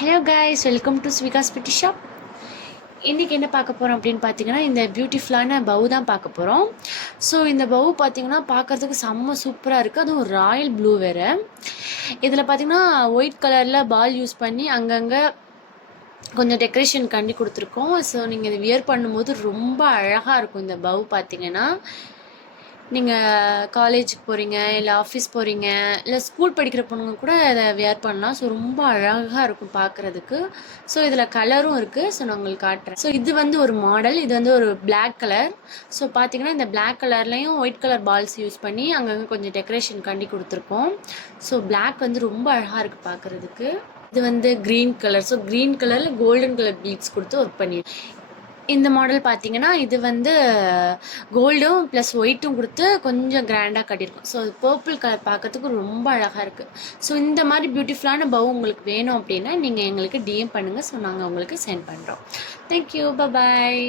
Hello guys, welcome to ஸ்விகாஸ் பிட்டி shop. இன்றைக்கி என்ன பார்க்க போகிறோம் அப்படின்னு பார்த்தீங்கன்னா, இந்த பியூட்டிஃபுல்லான பவு தான் பார்க்க போகிறோம். ஸோ இந்த பவு பார்த்தீங்கன்னா பார்க்குறதுக்கு செம்ம சூப்பராக இருக்குது. அதுவும் ராயல் ப்ளூ வேறு. இதில் பார்த்தீங்கன்னா ஒயிட் கலரில் பால் யூஸ் பண்ணி அங்கங்கே கொஞ்சம் டெக்கரேஷன் பண்ணி கொடுத்துருக்கோம். ஸோ நீங்கள் இதை வியர் பண்ணும்போது ரொம்ப அழகாக இருக்கும். இந்த பவு பார்த்தீங்கன்னா நீங்கள் காலேஜுக்கு போகிறீங்க, இல்லை ஆஃபீஸ் போகிறீங்க, இல்லை ஸ்கூல் படிக்கிற பொண்ணுங்க கூட அதை வியர் பண்ணலாம். ஸோ ரொம்ப அழகாக இருக்கும் பார்க்குறதுக்கு. ஸோ இதில் கலரும் இருக்குது. ஸோ நான் உங்களுக்கு காட்டுறேன். ஸோ இது வந்து ஒரு மாடல். இது வந்து ஒரு பிளாக் கலர். ஸோ பார்த்தீங்கன்னா இந்த பிளாக் கலர்லேயும் ஒயிட் கலர் பால்ஸ் யூஸ் பண்ணி அங்கங்கே கொஞ்சம் டெக்கரேஷன் பண்ணி கொடுத்துருக்கோம். ஸோ பிளாக் வந்து ரொம்ப அழகாக இருக்குது பார்க்குறதுக்கு. இது வந்து க்ரீன் கலர். ஸோ க்ரீன் கலரில் கோல்டன் கலர் பீட்ஸ் கொடுத்து ஒர்க் பண்ணி இந்த மாடல் பார்த்தீங்கன்னா இது வந்து கோல்டும் ப்ளஸ் ஒயிட்டும் கொடுத்து கொஞ்சம் கிராண்டாக கட்டியிருக்கும். ஸோ பர்பிள் கலர் பார்க்கறதுக்கு ரொம்ப அழகாக இருக்குது. ஸோ இந்த மாதிரி பியூட்டிஃபுல்லான பவு உங்களுக்கு வேணும் அப்படின்னா நீங்கள் எங்களுக்கு டிஎம் பண்ணுங்கள். ஸோ நாங்கள் உங்களுக்கு சென்ட் பண்ணுறோம். தேங்க்யூ, பாய்.